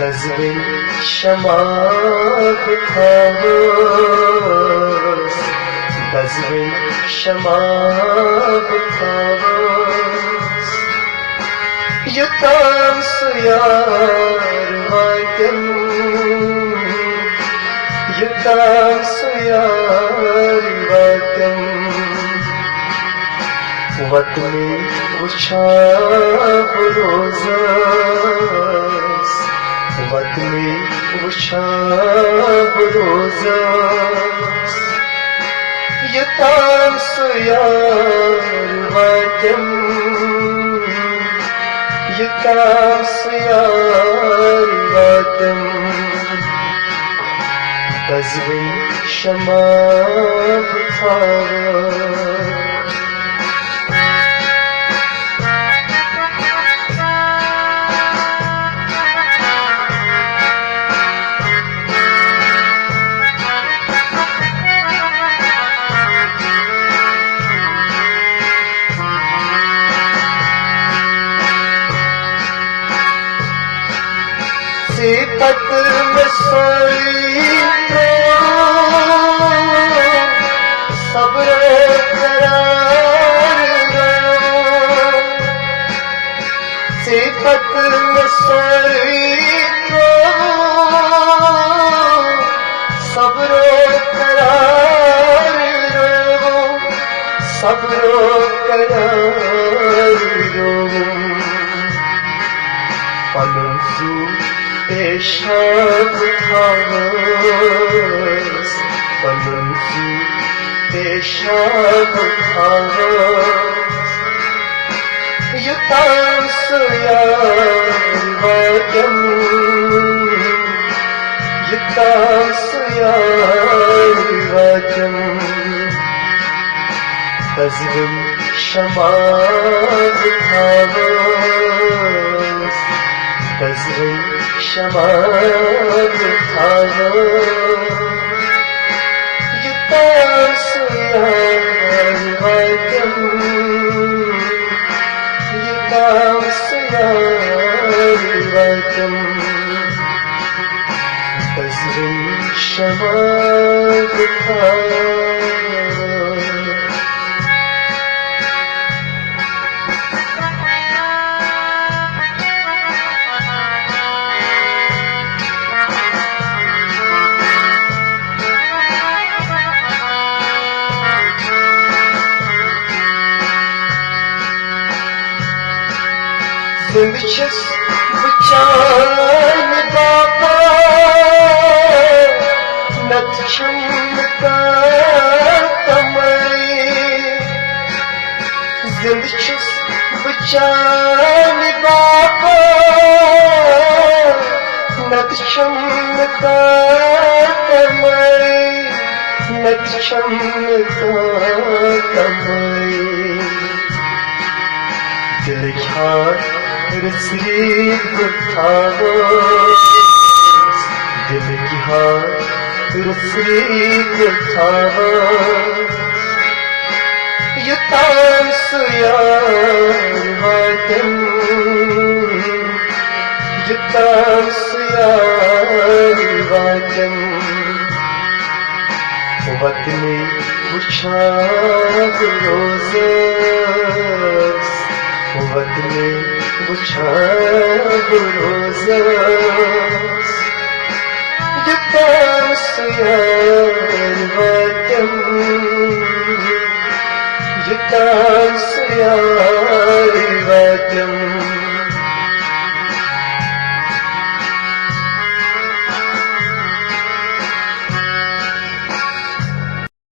Tazvin shamak tavus, tazvin shamak tavus. Yutam suyar vakyam, yutam suyar vakyam. Vatni uçak rozas, vatni uçak rozas. Yutam suyar vakyam, yutam suyar vakyam. Tazvin shamak tavus. सिफत में सोई सब्र करार, सिफत में सोई सब्र करार, सब्र करार. Panunsu peşak tavus, panunsu peşak tavus. Yutam suyar vakyam, yutam suyar vakyam. Tazvin shamak tavus, tazvin shamak tavus. Yutam suyar vakyam, yutam suyar vakyam. Tazvin shamak tavus. Zimçiz bıçağın baba, natçım katamay. Zimçiz bıçağın baba, natçım katamay, natçım katamay. Dilekar रसीद थावस, दिल की हार रसीद थावस. युताम suyar vakyam, yutam suyar vakyam. Vatni uçak rozas, vatni uçak rozas. Yutam suyar vakyam, yutam suyar vakyam.